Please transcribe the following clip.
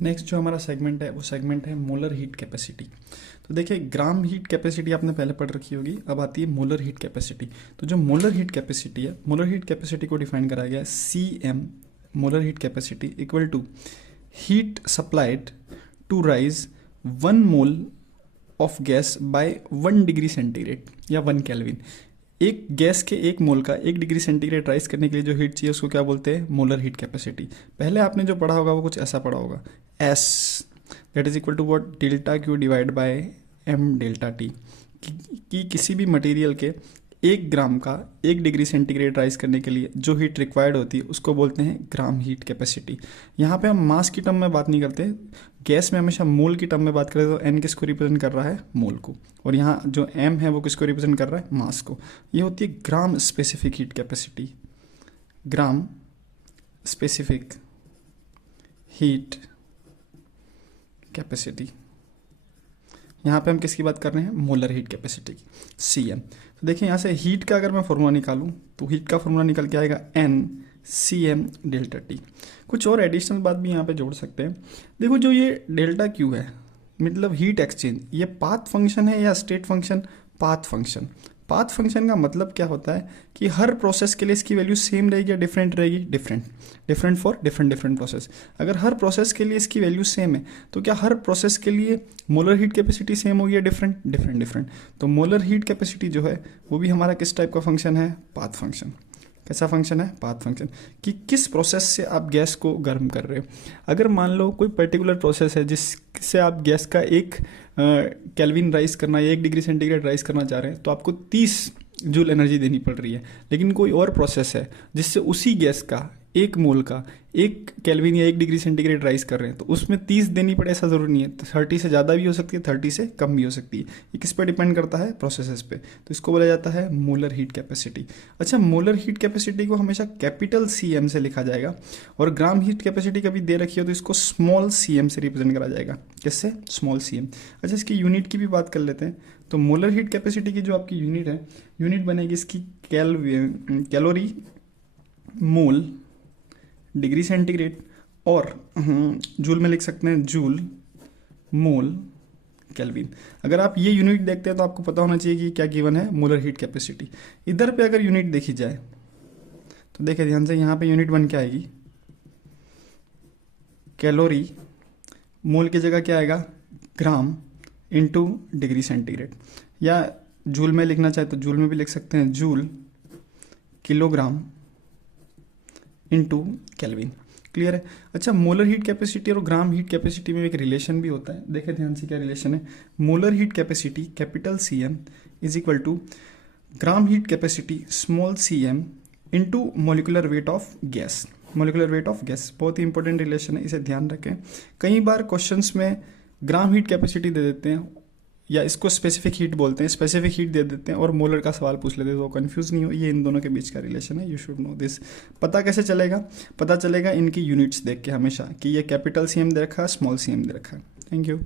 Next जो हमारा segment है वो सेगमेंट है मोलर हीट कैपेसिटी। तो देखिए ग्राम हीट कैपेसिटी आपने पहले पढ़ रखी होगी, अब आती है मोलर हीट कैपेसिटी। तो जो मोलर हीट कैपेसिटी है, मोलर हीट कैपेसिटी को डिफाइन कराया गया है CM, molar heat capacity equal to heat supplied to raise 1 mole of gas by 1 degree centigrade या 1 केल्विन। एक गैस के 1 मोल का 1 डिग्री सेंटीग्रेड राइज करने के लिए जो हीट चाहिए उसको क्या बोलते हैं? Molar heat capacity. पहले आपने जो पढ़ा होगा वो कुछ ऐसा पढ़ा होगा, S that is equal to what, delta Q divide by M delta T। कि किसी भी मटेरियल के 1 ग्राम का 1 डिग्री सेंटीग्रेड राइज करने के लिए जो हीट रिक्वायर्ड होती है उसको बोलते हैं ग्राम हीट कैपेसिटी। यहाँ पे हम मास की टर्म में बात नहीं करते, गैस में हमेशा मोल की टर्म में बात करें तो N किसको रिप्रेजेंट कर रहा है? मोल को, और यहाँ जो M है वो किसको रिप्रेजेंट कर रहा है? मास को। ये होती है gram specific heat capacity, gram specific heat capacity. यहाँ पे हम किसकी बात कर रहे हैं? मोलर हीट कैपेसिटी की, CM। तो देखिए यहाँ से हीट का अगर मैं फॉर्मूला निकालूं तो हीट का फॉर्मूला निकल के आएगा NCM डेल्टा T। कुछ और एडिशनल बात भी यहाँ पे जोड़ सकते हैं। देखो जो ये डेल्टा Q है मतलब हीट एक्सचेंज, ये पाथ फंक्शन है या state function? Path function. Path function का मतलब क्या होता है कि हर प्रोसेस के लिए इसकी वैल्यू सेम रहेगी या डिफरेंट रहेगी? Different for different process. अगर हर प्रोसेस के लिए इसकी वैल्यू सेम है तो क्या हर प्रोसेस के लिए मोलर हीट कैपेसिटी सेम होगी या डिफरेंट? तो मोलर हीट कैपेसिटी जो है वो भी हमारा किस टाइप का फंक्शन है? Path function. कैसा फंक्शन है? Path function. कि किस प्रोसेस से आप गैस को गर्म कर रहे हो। अगर मान लो कोई पर्टिकुलर प्रोसेस है जिससे आप गैस का 1 केल्विन राइज करना या 1 डिग्री सेंटीग्रेड राइज करना चाह रहे हैं तो आपको 30 जूल एनर्जी देनी पड़ रही है। लेकिन कोई और प्रोसेस है जिससे उसी गैस का 1 मोल का 1 केल्विन या 1 डिग्री सेंटीग्रेड राइज कर रहे हैं तो उसमें 30 देनी पड़े ऐसा ज़रूरी नहीं है। 30 से ज़्यादा भी हो सकती है, 30 से कम भी हो सकती है। ये किस पर डिपेंड करता है? प्रोसेसेस पे। तो इसको बोला जाता है मोलर हीट कैपेसिटी। अच्छा, मोलर हीट कैपेसिटी को हमेशा कैपिटल CM से लिखा जाएगा, और ग्राम हीट कैपेसिटी कभी दे रखी हो तो इसको स्मॉल CM से रिप्रेजेंट करा जाएगा। किससे? Small CM। अच्छा, इसकी यूनिट की भी बात कर लेते हैं। तो मोलर हीट कैपेसिटी की जो आपकी यूनिट है, यूनिट बनेगी इसकी कैलोरी मोल डिग्री सेंटीग्रेड, और जूल में लिख सकते हैं जूल मोल केल्विन। अगर आप ये यूनिट देखते हैं तो आपको पता होना चाहिए कि क्या गिवन है? Molar heat capacity. इधर पे अगर यूनिट देखी जाए तो देखिए ध्यान से, यहाँ पे यूनिट बन के आएगी कैलोरी, मोल की जगह क्या आएगा? ग्राम इंटू डिग्री सेंटीग्रेड, या जूल में लिखना चाहे तो जूल में भी लिख सकते हैं joule kilogram into kelvin. Clear है? अच्छा, मोलर हीट कैपेसिटी और ग्राम हीट कैपेसिटी में एक रिलेशन भी होता है। देखिए ध्यान से क्या रिलेशन है। Molar heat capacity capital CM is equal to gram heat capacity small CM into molecular weight of gas. Molecular weight of gas बहुत ही इंपॉर्टेंट रिलेशन है, इसे ध्यान रखें। कई बार क्वेश्चंस में ग्राम हीट कैपेसिटी दे देते हैं या इसको स्पेसिफिक हीट बोलते हैं, स्पेसिफिक हीट दे देते हैं और मोलर का सवाल पूछ लेते हैं, तो कंफ्यूज नहीं हो। ये इन दोनों के बीच का रिलेशन है, यू शुड नो दिस। पता कैसे चलेगा? पता चलेगा इनकी यूनिट्स देख के हमेशा, कि ये कैपिटल CM दे रखा है, स्मॉल CM दे रखा है। Thank you.